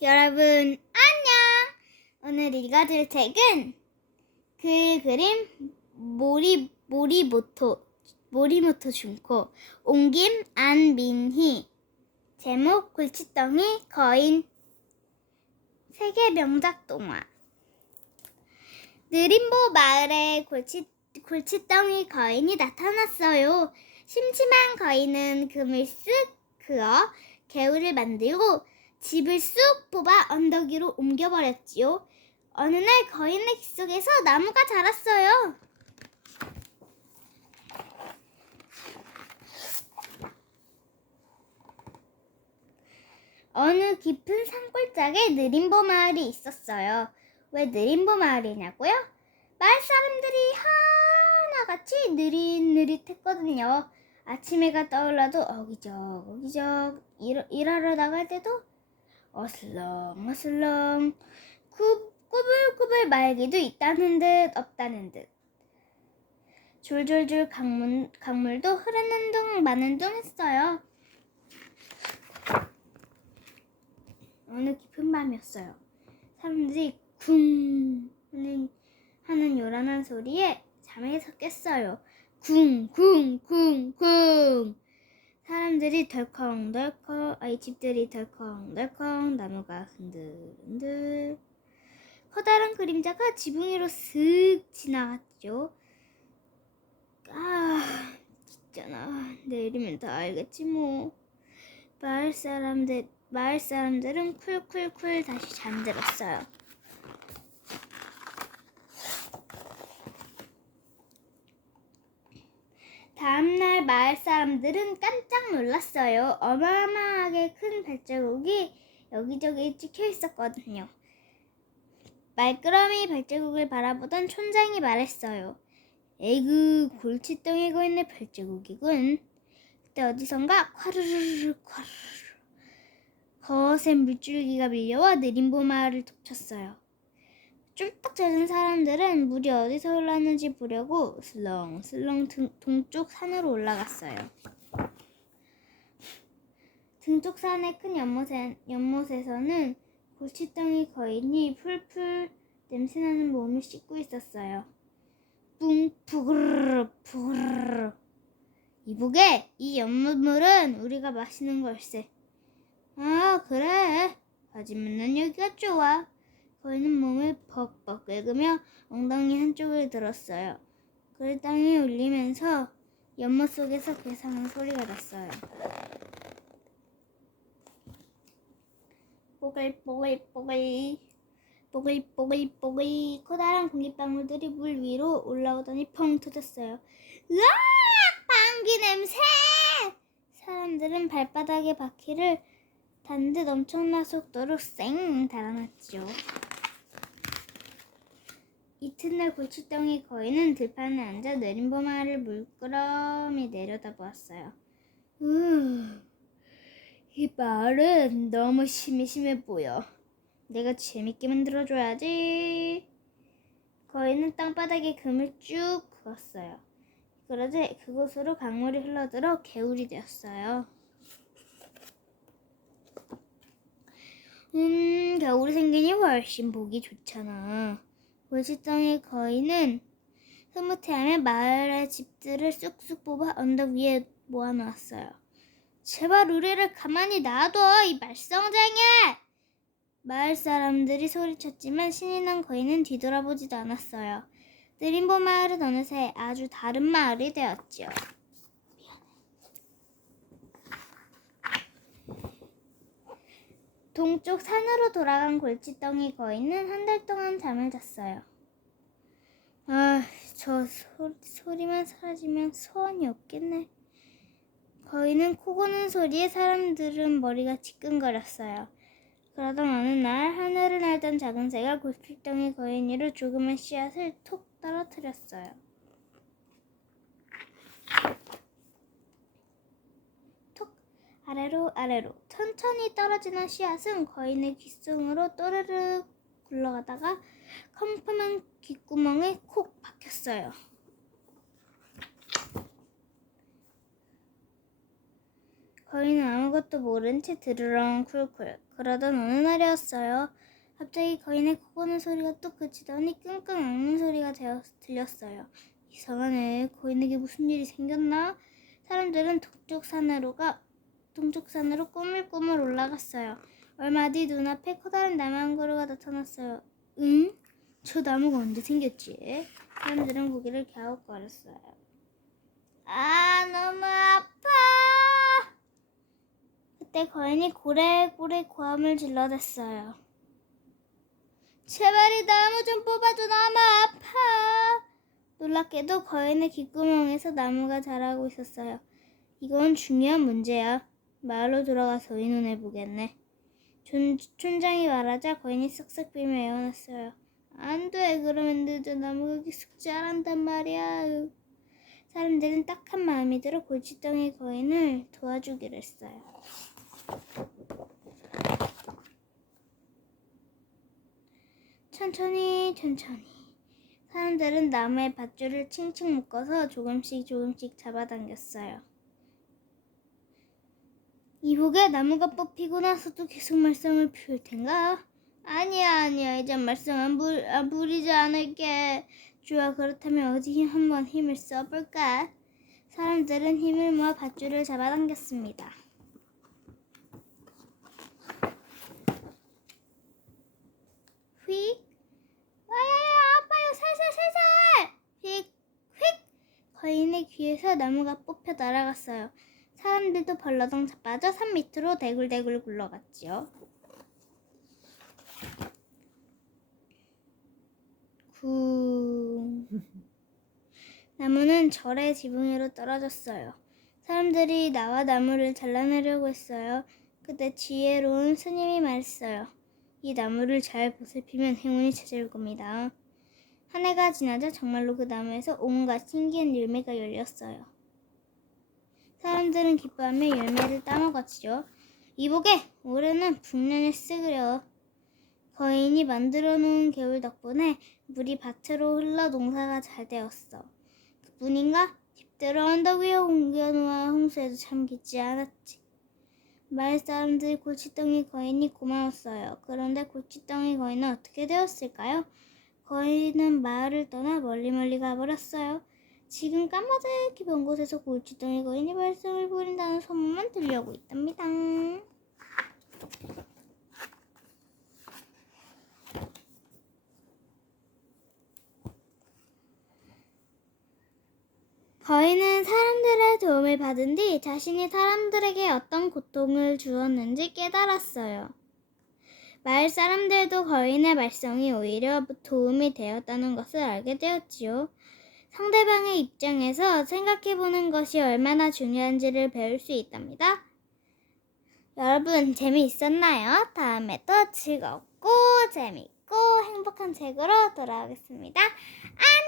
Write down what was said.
여러분, 안녕! 오늘 읽어줄 책은 그 그림 모리, 모리모토, 모리모토 준코, 옹김 안민희, 제목 골칫덩이 거인, 세계 명작 동화. 느림보 마을에 골칫, 골칫덩이 거인이 나타났어요. 심심한 거인은 금을 쓱 그어 개울을 만들고 집을 쑥 뽑아 언덕 위로 옮겨버렸지요. 어느 날 거인의 귀 속에서 나무가 자랐어요. 어느 깊은 산골짜기에 느림보 마을이 있었어요. 왜 느림보 마을이냐고요? 마을 사람들이 하나같이 느릿느릿했거든요. 아침 해가 떠올라도 어기적 어기적 일, 일하러 나갈 때도 어슬렁 어슬렁 구, 꾸불꾸불 말기도 있다는 듯 없다는 듯 졸졸졸 강물, 강물도 흐르는 둥 마는 둥 했어요. 어느 깊은 밤이었어요. 사람들이 쿵 하는, 하는 요란한 소리에 잠에서 깼어요. 쿵, 쿵, 쿵, 쿵. 사람들이 덜컹덜컹, 아이 집들이 덜컹덜컹, 나무가 흔들흔들. 커다란 그림자가 지붕 위로 슥 지나갔죠. 아, 있잖아. 내일이면 다 알겠지 뭐. 마을 사람들, 마을 사람들은 쿨쿨쿨 다시 잠들었어요. 다음날 마을 사람들은 깜짝 놀랐어요. 어마어마하게 큰 발자국이 여기저기 찍혀 있었거든요. 말끄러미 발자국을 바라보던 촌장이 말했어요. 에이그 골칫덩이 거인의 발자국이군. 그때 어디선가 콰르르르 콰르르 거센 물줄기가 밀려와 느림보 마을을 덮쳤어요. 쫄딱 젖은 사람들은 물이 어디서 흘렀는지 보려고 슬렁슬렁 등, 동쪽 산으로 올라갔어요. 등쪽 산의 큰 연못에, 연못에서는 골칫덩이 거인이 풀풀 냄새나는 몸을 씻고 있었어요. 뿡 푸그르르 푸그르르 이보게 이 연못물은 우리가 마시는 걸세. 아 그래. 하지만 난 여기가 좋아. 거인은 몸을 벅벅 긁으며 엉덩이 한쪽을 들었어요. 그를 땅에 올리면서 연못 속에서 괴상한 소리가 났어요. 뽀글뽀글뽀글 뽀글뽀글뽀글 커다란 공기방울들이 물 위로 올라오더니 펑 터졌어요. 으악! 방귀 냄새! 사람들은 발바닥에 바퀴를 단듯 엄청난 속도로 쌩 달아났죠. 이튿날 골칫덩이 거인은 들판에 앉아 내림보 마을을 물끄러미 내려다보았어요. 음, 이 마을은 너무 심심해 보여. 내가 재밌게 만들어줘야지. 거인은 땅바닥에 금을 쭉 그었어요. 그러자 그곳으로 강물이 흘러들어 개울이 되었어요. 음, 겨울이 생기니 훨씬 보기 좋잖아. 골칫덩이 거인은 흐뭇해하며 마을의 집들을 쑥쑥 뽑아 언덕 위에 모아놓았어요. 제발 우리를 가만히 놔둬, 이 말썽쟁이! 마을 사람들이 소리쳤지만 신이 난 거인은 뒤돌아보지도 않았어요. 느림보 마을은 어느새 아주 다른 마을이 되었지요. 동쪽 산으로 돌아간 골칫덩이 거인은 한 달 동안 잠을 잤어요. 아, 저 소, 소리만 사라지면 소원이 없겠네. 거인은 코 고는 소리에 사람들은 머리가 지끈거렸어요. 그러던 어느 날 하늘을 날던 작은 새가 골칫덩이 거인 위로 조그만 씨앗을 톡 떨어뜨렸어요. 아래로 아래로 천천히 떨어지는 씨앗은 거인의 귓속으로 또르르 굴러가다가 컴컴한 귓구멍에 콕 박혔어요. 거인은 아무것도 모른 채 드르렁 쿨쿨 그러던 어느 날이었어요. 갑자기 거인의 코 고는 소리가 뚝 그치더니 끙끙 앓는 소리가 되어, 들렸어요. 이상하네. 거인에게 무슨 일이 생겼나? 사람들은 동쪽 산으로 가 동쪽 산으로 꾸물꾸물 올라갔어요. 얼마 뒤 눈앞에 커다란 나무 한 그루가 나타났어요. 응? 저 나무가 언제 생겼지? 사람들은 고개를 갸웃거렸어요. 아, 너무 아파! 그때 거인이 고래고래 고함을 질러댔어요. 제발 이 나무 좀 뽑아줘, 너무 아파! 놀랍게도 거인의 귓구멍에서 나무가 자라고 있었어요. 이건 중요한 문제야. 마을로 돌아가서 의논해 보겠네. 촌, 촌장이 말하자 거인이 쓱쓱 빌며 애원했어요. 안 돼, 그러면 늦어. 계속 자란단 말이야. 사람들은 딱한 마음이 들어 골칫덩이 거인을 도와주기로 했어요. 천천히, 천천히. 사람들은 나무에 밧줄을 칭칭 묶어서 조금씩 조금씩 잡아당겼어요. 이복에 나무가 뽑히고 나서도 계속 말썽을 피울 텐가? 아니야, 아니야. 이젠 말썽 안, 부, 안 부리지 않을게. 좋아, 그렇다면 어디 한번 힘을 써볼까? 사람들은 힘을 모아 밧줄을 잡아당겼습니다. 휙! 와야야, 아파요. 살살, 살살! 휙! 휙! 거인의 귀에서 나무가 뽑혀 날아갔어요. 사람들도 벌러덩 자빠져 산 밑으로 대굴대굴 굴러갔지요. 구. 나무는 절의 지붕으로 떨어졌어요. 사람들이 나와 나무를 잘라내려고 했어요. 그때 지혜로운 스님이 말했어요. 이 나무를 잘 보살피면 행운이 찾아올 겁니다. 한 해가 지나자 정말로 그 나무에서 온갖 신기한 열매가 열렸어요. 사람들은 기뻐하며 열매를 따먹었지요. 이복에 올해는 북년에 쓰그려 거인이 만들어 놓은 개울 덕분에 물이 밭으로 흘러 농사가 잘 되었어. 그뿐인가? 집들을 언덕 위에 옮겨 놓아 홍수에도 참겠지 않았지. 마을 사람들이 골칫덩이 거인이 고마웠어요. 그런데 골칫덩이 거인은 어떻게 되었을까요? 거인은 마을을 떠나 멀리 멀리 가버렸어요. 지금 까마득히 먼 곳에서 골칫덩이 거인이 발성을 부린다는 소문만 들려오고 있답니다. 거인은 사람들의 도움을 받은 뒤 자신이 사람들에게 어떤 고통을 주었는지 깨달았어요. 마을 사람들도 거인의 말썽이 오히려 도움이 되었다는 것을 알게 되었지요. 상대방의 입장에서 생각해보는 것이 얼마나 중요한지를 배울 수 있답니다. 여러분, 재미있었나요? 다음에 또 즐겁고 재밌고 행복한 책으로 돌아오겠습니다. 아!